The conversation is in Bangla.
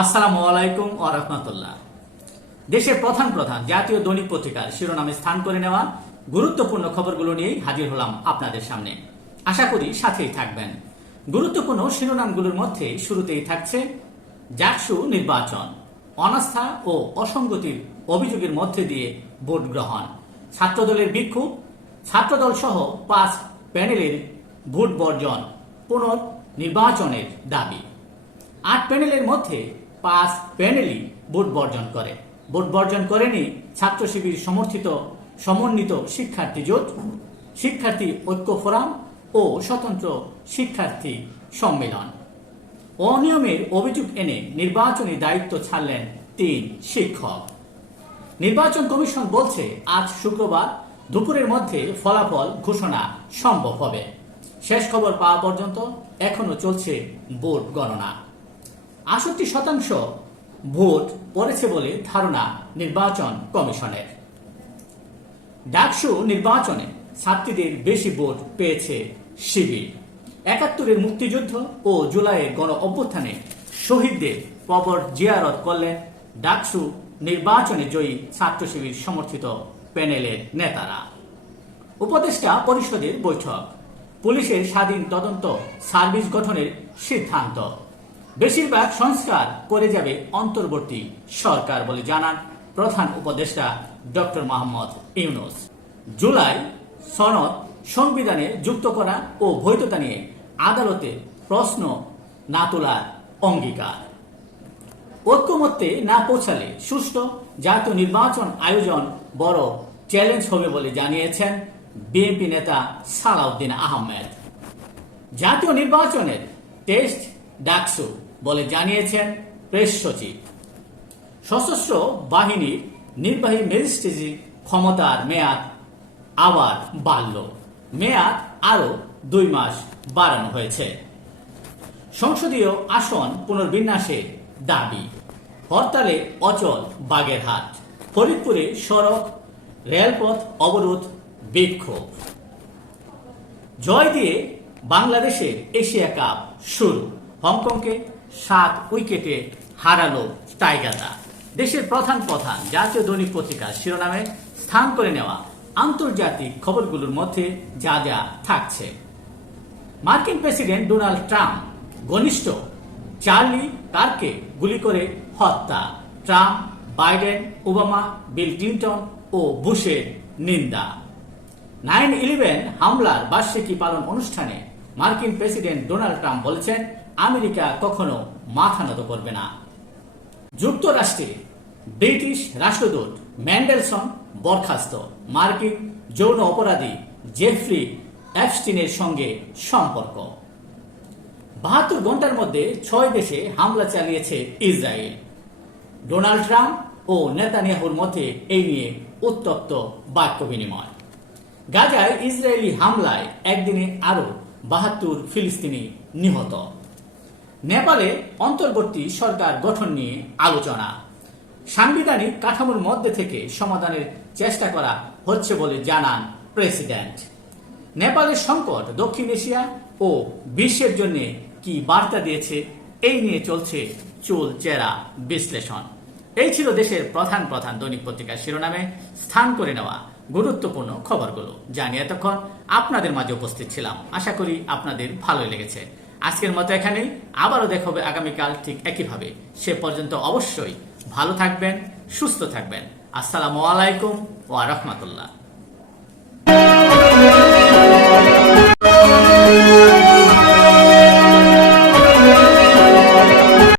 আসসালামু আলাইকুম ও দেশের প্রধান প্রধান জাতীয় দৈনিক পত্রিকার শিরোনামে স্থান করে নেওয়া গুরুত্বপূর্ণ খবরগুলো নিয়েই হাজির হলাম আপনাদের সামনে। আশা করি সাথেই থাকবেন। গুরুত্বপূর্ণ শিরোনামগুলোর মধ্যে শুরুতেই থাকছে জাকসু নির্বাচন, অনাস্থা ও অসঙ্গতির অভিযোগের মধ্যে দিয়ে ভোট গ্রহণ। ছাত্রদলের বিক্ষোভ, ছাত্রদল সহ পাঁচ প্যানেলের ভোট বর্জন পুনঃ নির্বাচনের দাবি। আট প্যানেলের মধ্যে পাঁচ প্যানেলই ভোট বর্জন করে। ভোট বর্জন করেনি ছাত্র শিবির সমর্থিত, সমন্বিত শিক্ষার্থী জোট, শিক্ষার্থী ঐক্য ফোরাম ও স্বতন্ত্র শিক্ষার্থী সম্মেলন। অনিয়মের অভিযোগ এনে নির্বাচনী দায়িত্ব ছাড়লেন তিন শিক্ষক। নির্বাচন কমিশন বলছে, আজ শুক্রবার দুপুরের মধ্যে ফলাফল ঘোষণা সম্ভব হবে। শেষ খবর পাওয়া পর্যন্ত এখনও চলছে ভোট গণনা। আষট্টি শতাংশ ভোট পড়েছে বলে ধারণা নির্বাচন কমিশনের। ডাকসু নির্বাচনে ছাত্রীদের বেশি ভোট পেয়েছে শিবির। একাত্তরের মুক্তিযুদ্ধ ও জুলাইয়ের গণ অভ্যুত্থানে শহীদদের কবর জিয়ারত করলেন ডাকসু নির্বাচনে জয়ী ছাত্র শিবির সমর্থিত প্যানেলের নেতারা। উপদেষ্টা পরিষদের বৈঠক, পুলিশের স্বাধীন তদন্ত সার্ভিস গঠনের সিদ্ধান্ত বেশিরভাগ সংস্কার করে যাবে অন্তর্বর্তী সরকার বলে জানান প্রধান উপদেষ্টা ডক্টর মোহাম্মদ ইউনুস। জুলাই সনদ সংবিধানে যুক্ত করা ও বৈধতা নিয়ে আদালতে প্রশ্ন না তোলার অঙ্গীকার। ঐক্যমত্যে না পৌঁছালে সুষ্ঠু জাতীয় নির্বাচন আয়োজন বড় চ্যালেঞ্জ হবে বলে জানিয়েছেন বিএনপি নেতা সালাউদ্দিন আহমেদ। জাতীয় নির্বাচনের টেস্ট ডাকসু বলে জানিয়েছেন প্রেস সচিব। সশস্ত্র বাহিনীর নির্বাহী ম্যাজিস্ট্রেসি ক্ষমতার মেয়াদ আবার বাড়ল। মেয়াদ আরও দুই মাস বাড়ানো হয়েছে। সংসদীয় আসন পুনর্বিন্যাসের দাবি, হরতালে অচল বাগেরহাট, ফরিদপুরে সড়ক, রেলপথ অবরোধ, বিক্ষোভ। জয় দিয়ে বাংলাদেশের এশিয়া কাপ শুরু। হংকংকে সাত উইকেটে হারালো টাইগাররা। দেশের প্রধান প্রধান জাতীয় দৈনিক পত্রিকার শিরোনামে স্থান করে নেওয়া আন্তর্জাতিক খবরগুলোর মধ্যে যা যা থাকছে। মার্কিন প্রেসিডেন্ট ডোনাল্ড ট্রাম্প ঘনিষ্ঠ চার্লি কারকে গুলি করে হত্যা। Trump, Biden, Obama, Bill Clinton ও বুশের নিন্দা। নাইন ইলেভেন হামলার বার্ষিকী পালন অনুষ্ঠানে মার্কিন প্রেসিডেন্ট ডোনাল্ড ট্রাম্প বলেছেন, আমেরিকা কখনো মাথা নত করবে না। যুক্তরাষ্ট্রে ব্রিটিশ রাষ্ট্রদূত ম্যান্ডেলসন বরখাস্ত। মার্কিন যৌন অপরাধী জেফ্রি অ্যাপস্টিনের সঙ্গে সম্পর্ক। বাহাত্তর ঘণ্টার মধ্যে ছয় দেশে হামলা চালিয়েছে ইসরায়েল। ডোনাল্ড ট্রাম্প ও নেতানিয়াহুর মধ্যে এই নিয়ে উত্তপ্ত বাক্য বিনিময় গাজায় ইসরায়েলি হামলায় একদিনে আরও বাহাত্তর ফিলিস্তিনি নিহত। নেপালে অন্তর্বর্তী সরকার গঠন নিয়ে আলোচনা। সাংবিধানিক কাঠামোর মধ্যে থেকে সমাধানের চেষ্টা করা হচ্ছে বলে জানান প্রেসিডেন্ট। নেপালের সংকট দক্ষিণ এশিয়া ও বিশ্বের জন্য কি বার্তা দিয়েছে, এই নিয়ে চলছে চুল চেরা বিশ্লেষণ। এই ছিল দেশের প্রধান প্রধান দৈনিক পত্রিকার শিরোনামে স্থান করে নেওয়া। গুরুত্বপূর্ণ খবরগুলো। জানি এতক্ষণ আপনাদের মাঝে উপস্থিত ছিলাম। আশা করি আপনাদের ভালোই লেগেছে। আজকের মতো এখানেই। আবারও দেখা হবে আগামীকাল ঠিক একইভাবে। সে পর্যন্ত অবশ্যই ভালো থাকবেন, সুস্থ থাকবেন। আসসালামু আলাইকুম ওয়া রাহমাতুল্লাহ।